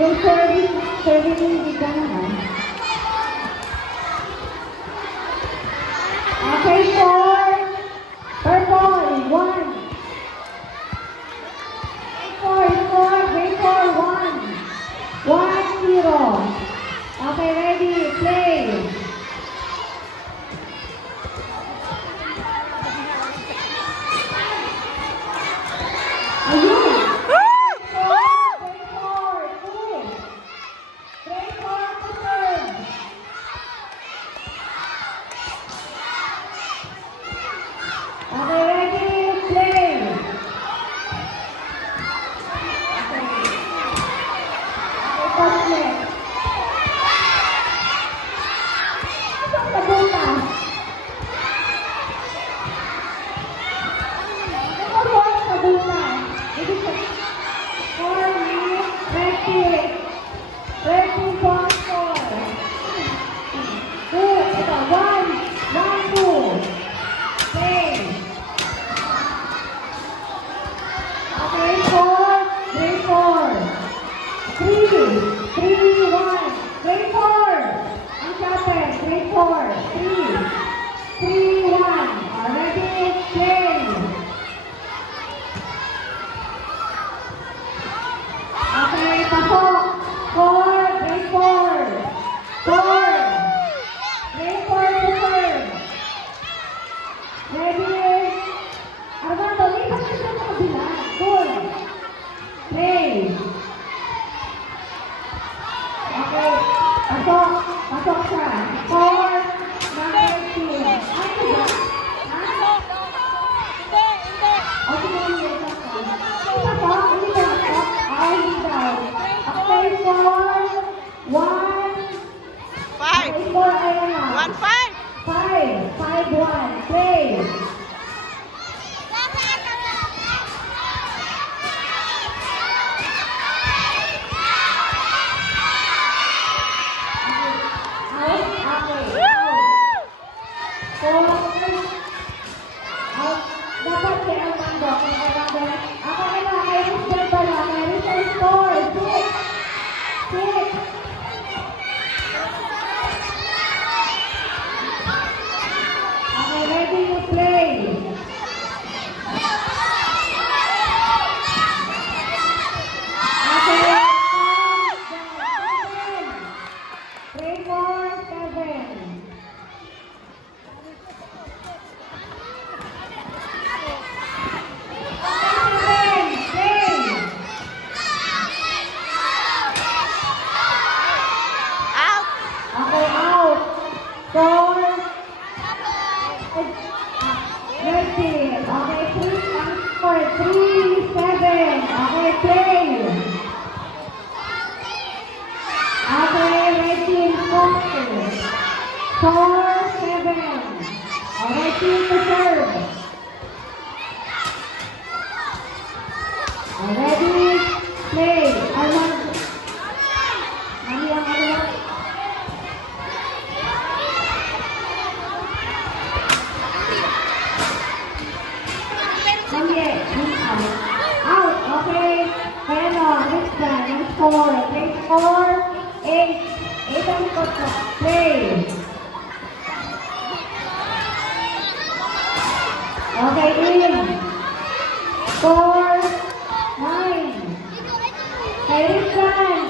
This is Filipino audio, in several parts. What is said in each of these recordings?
Yung serving hindi ka naman. Okay, for purple, 1. Wait for 1. 1-0. Okay, ready, play. Ayun. Pasok siya. For number 2. Ay, diba? Ha? O, sige, hindi ka pa. Isa pa? Hindi ka pa? Ay, hindi daw. Okay, for 1. 5. Okay, for, ayan na. 1-5. 5. 5-1. Play. Dapat kay Armando, kay Armando. Ako na, kay Rizal pala, kay Rizal score. 6. Okay, ready to play. Okay, 3-4-7. Okay, 3-7. Okay, play. Okay, ready, 4-7. Okay, team to serve. Ready, play. Armando. Mami ang ano? Out. Okay. Pero, next one. Next 4. Play 4. 8. 8 ang ikot ko. Play. Okay, in. 4. 9. Kay Rizal.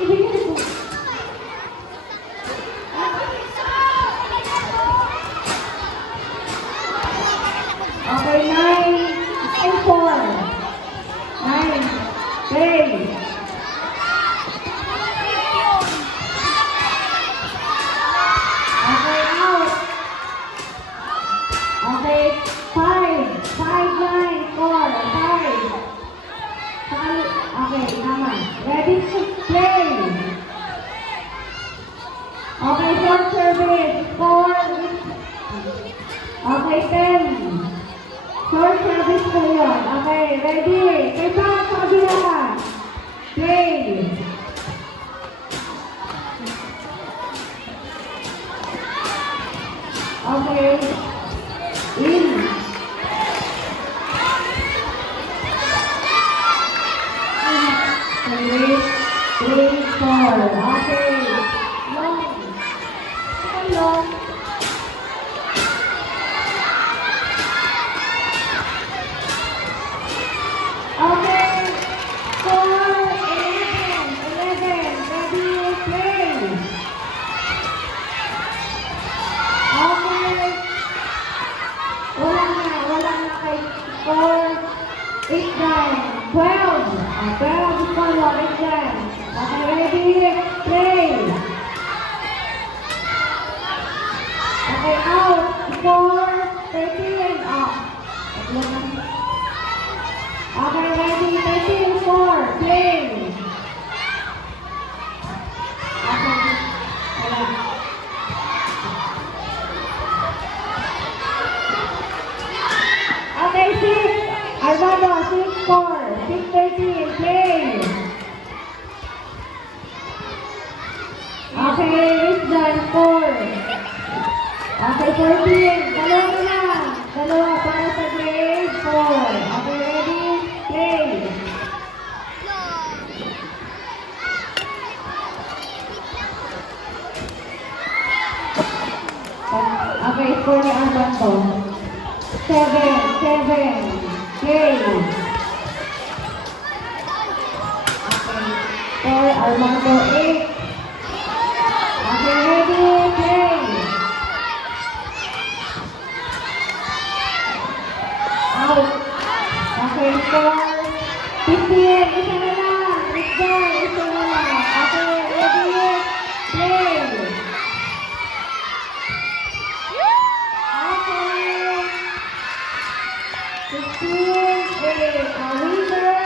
Ibigay ko. Okay, 9. 4. 9. Play. Okay, out. Okay, 5. 5-9. 4. 5. Okay, tama. Ready to play. Okay, short service. 4. Okay, 10. Short service ko yun. Okay, ready? Kaysa sa kabila. Play. Okay. In. Okay. 4. Okay. Long. Long. Okay. 4, 11. Ready, play. Okay. Wala na kay 4, 8 down. 12. 12 is follow, 8 down. Okay, ready, play. Okay, out. 4, 13, up. Okay, ready, 13, 4, play. Okay. Wala. Okay, 6. Armando, 6, 4. 6, 13, play. Okay, it's done, 4. Okay, 14. Dalawa na lang. Dalawa para sa grade 4. Okay, ready? Play. Okay, score ni Armando. 7, 7. Play. Okay, score Armando 8. Okay, ready? Play. Out. Okay, score 15. Isa na lang. Let's go. Isa na lang. Okay, ready? Play. Okay. 15. A winner